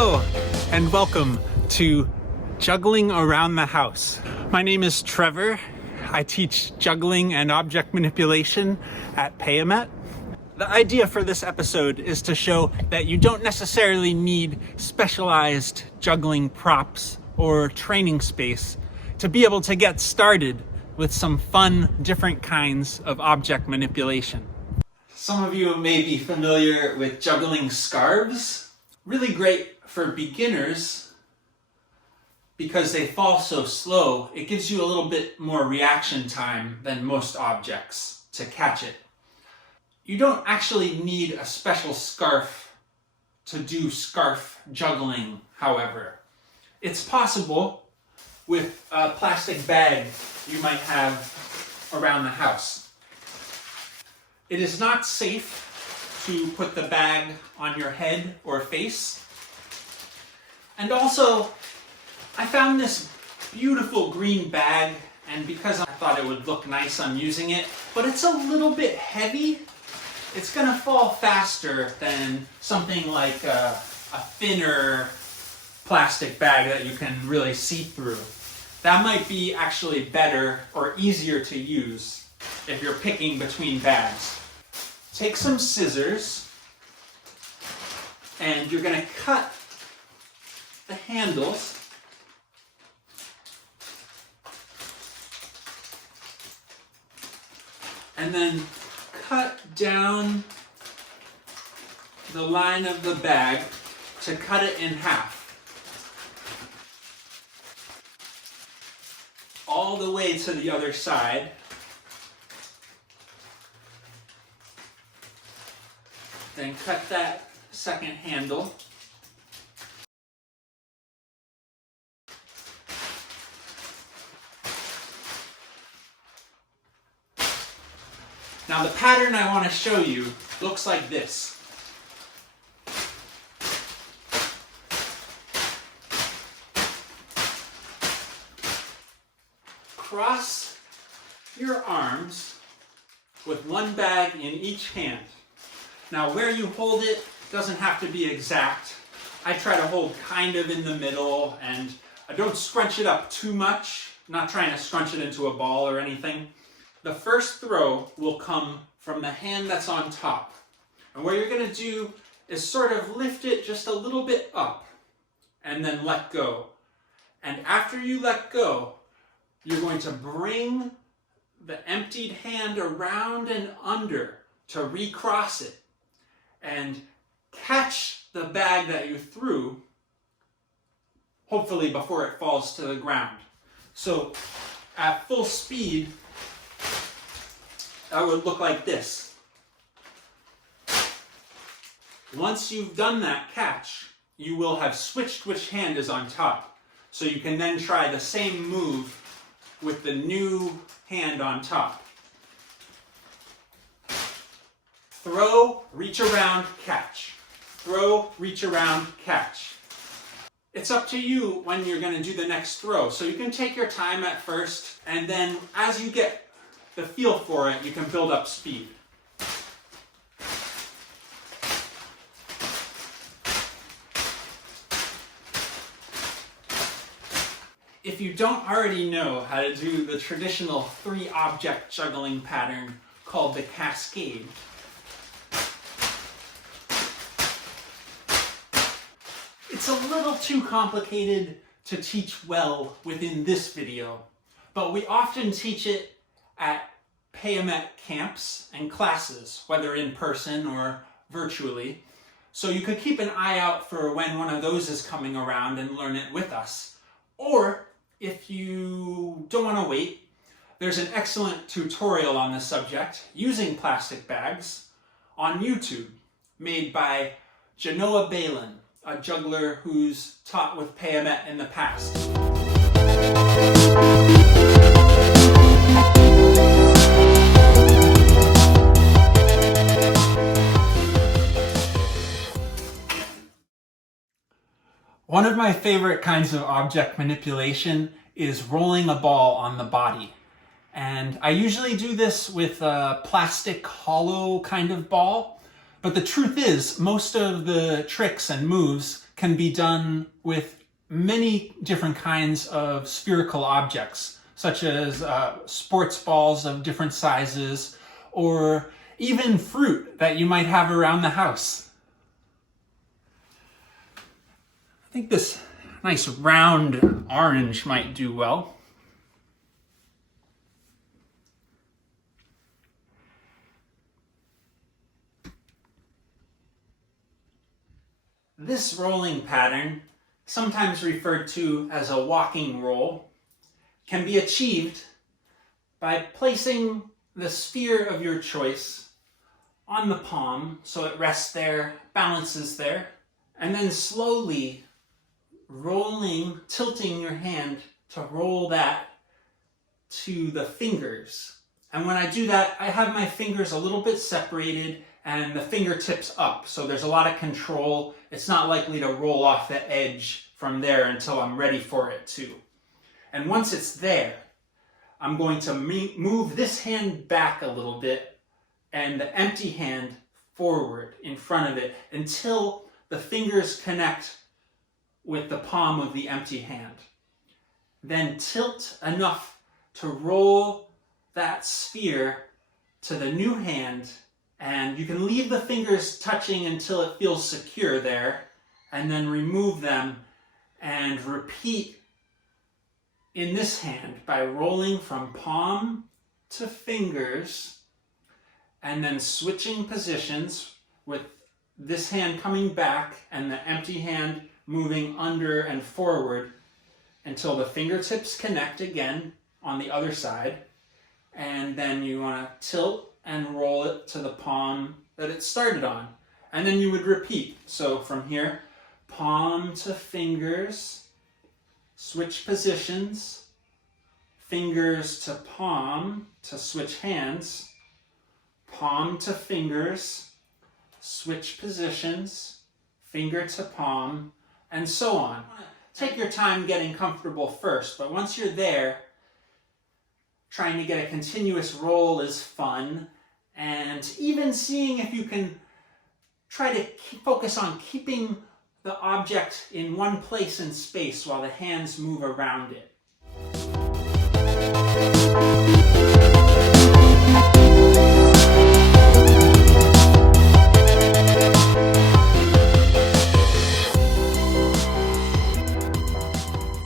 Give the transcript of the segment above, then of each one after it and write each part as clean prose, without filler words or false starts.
Hello and welcome to Juggling Around the House. My name is Trevor. I teach juggling and object manipulation at Payomet. The idea for this episode is to show that you don't necessarily need specialized juggling props or training space to be able to get started with some fun, different kinds of object manipulation. Some of you may be familiar with juggling scarves. Really great for beginners because they fall so slow. It gives you a little bit more reaction time than most objects to catch it. You don't actually need a special scarf to do scarf juggling, however. It's possible with a plastic bag you might have around the house. It is not safe to put the bag on your head or face. And also, I found this beautiful green bag, and because I thought it would look nice on using it, but it's a little bit heavy. It's gonna fall faster than something like a thinner plastic bag that you can really see through. That might be actually better or easier to use if you're picking between bags. Take some scissors and you're going to cut the handles and then cut down the line of the bag to cut it in half. All the way to the other side. Then cut that second handle. Now the pattern I want to show you looks like this. Cross your arms with one bag in each hand. Now where you hold it doesn't have to be exact. I try to hold kind of in the middle, and I don't scrunch it up too much. I'm not trying to scrunch it into a ball or anything. The first throw will come from the hand that's on top. And what you're going to do is sort of lift it just a little bit up and then let go. And after you let go, you're going to bring the emptied hand around and under to recross it and catch the bag that you threw, hopefully before it falls to the ground. So at full speed, that would look like this. Once you've done that catch, you will have switched which hand is on top. So you can then try the same move with the new hand on top. Throw, reach around, catch. Throw, reach around, catch. It's up to you when you're going to do the next throw. So you can take your time at first, and then as you get the feel for it, you can build up speed. If you don't already know how to do the traditional 3-object juggling pattern called the cascade, it's a little too complicated to teach well within this video, but we often teach it at Payomet camps and classes, whether in person or virtually. So you could keep an eye out for when one of those is coming around and learn it with us. Or if you don't want to wait, there's an excellent tutorial on this subject using plastic bags on YouTube, made by Genoa Balin, a juggler who's taught with Payomet in the past. One of my favorite kinds of object manipulation is rolling a ball on the body. And I usually do this with a plastic hollow kind of ball. But the truth is, most of the tricks and moves can be done with many different kinds of spherical objects, such as sports balls of different sizes, or even fruit that you might have around the house. I think this nice round orange might do well. This rolling pattern, sometimes referred to as a walking roll, can be achieved by placing the sphere of your choice on the palm so it rests there, balances there, and then slowly rolling, tilting your hand to roll that to the fingers. And when I do that, I have my fingers a little bit separated and the fingertips up, so there's a lot of control. It's not likely to roll off the edge from there until I'm ready for it to. And once it's there, I'm going to move this hand back a little bit and the empty hand forward in front of it until the fingers connect with the palm of the empty hand. Then tilt enough to roll that sphere to the new hand, and you can leave the fingers touching until it feels secure there, and then remove them and repeat in this hand by rolling from palm to fingers and then switching positions with this hand coming back and the empty hand moving under and forward until the fingertips connect again on the other side. And then you want to tilt and roll it to the palm that it started on. And then you would repeat. So from here, palm to fingers, switch positions, fingers to palm to switch hands, palm to fingers, switch positions, finger to palm, and so on. Take your time getting comfortable first, but once you're there, trying to get a continuous roll is fun, and even seeing if you can try to focus on keeping the object in one place in space while the hands move around it.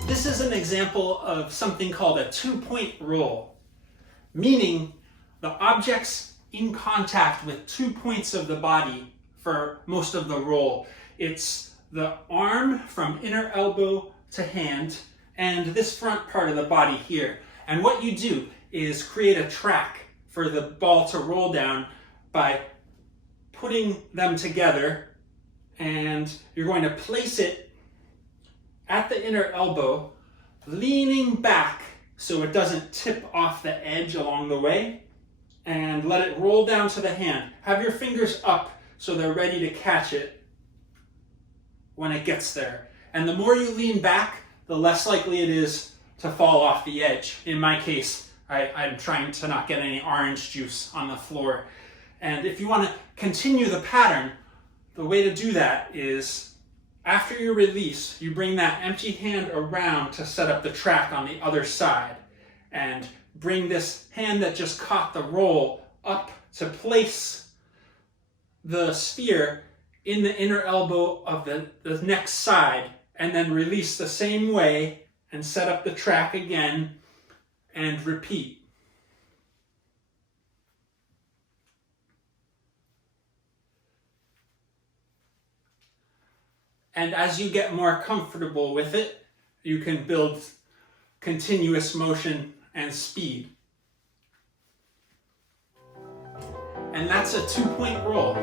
This is an example of something called a two-point roll, meaning the object's in contact with 2 points of the body for most of the roll. It's the arm from inner elbow to hand and this front part of the body here. And what you do is create a track for the ball to roll down by putting them together, and you're going to place it at the inner elbow, leaning back so it doesn't tip off the edge along the way, and let it roll down to the hand. Have your fingers up so they're ready to catch it when it gets there. And the more you lean back, the less likely it is to fall off the edge. In my case, I'm trying to not get any orange juice on the floor. And if you want to continue the pattern, the way to do that is after you release, you bring that empty hand around to set up the track on the other side, and bring this hand that just caught the roll up to place the sphere in the inner elbow of the next side, and then release the same way and set up the track again and repeat. And as you get more comfortable with it, you can build continuous motion and speed. And that's a two-point roll.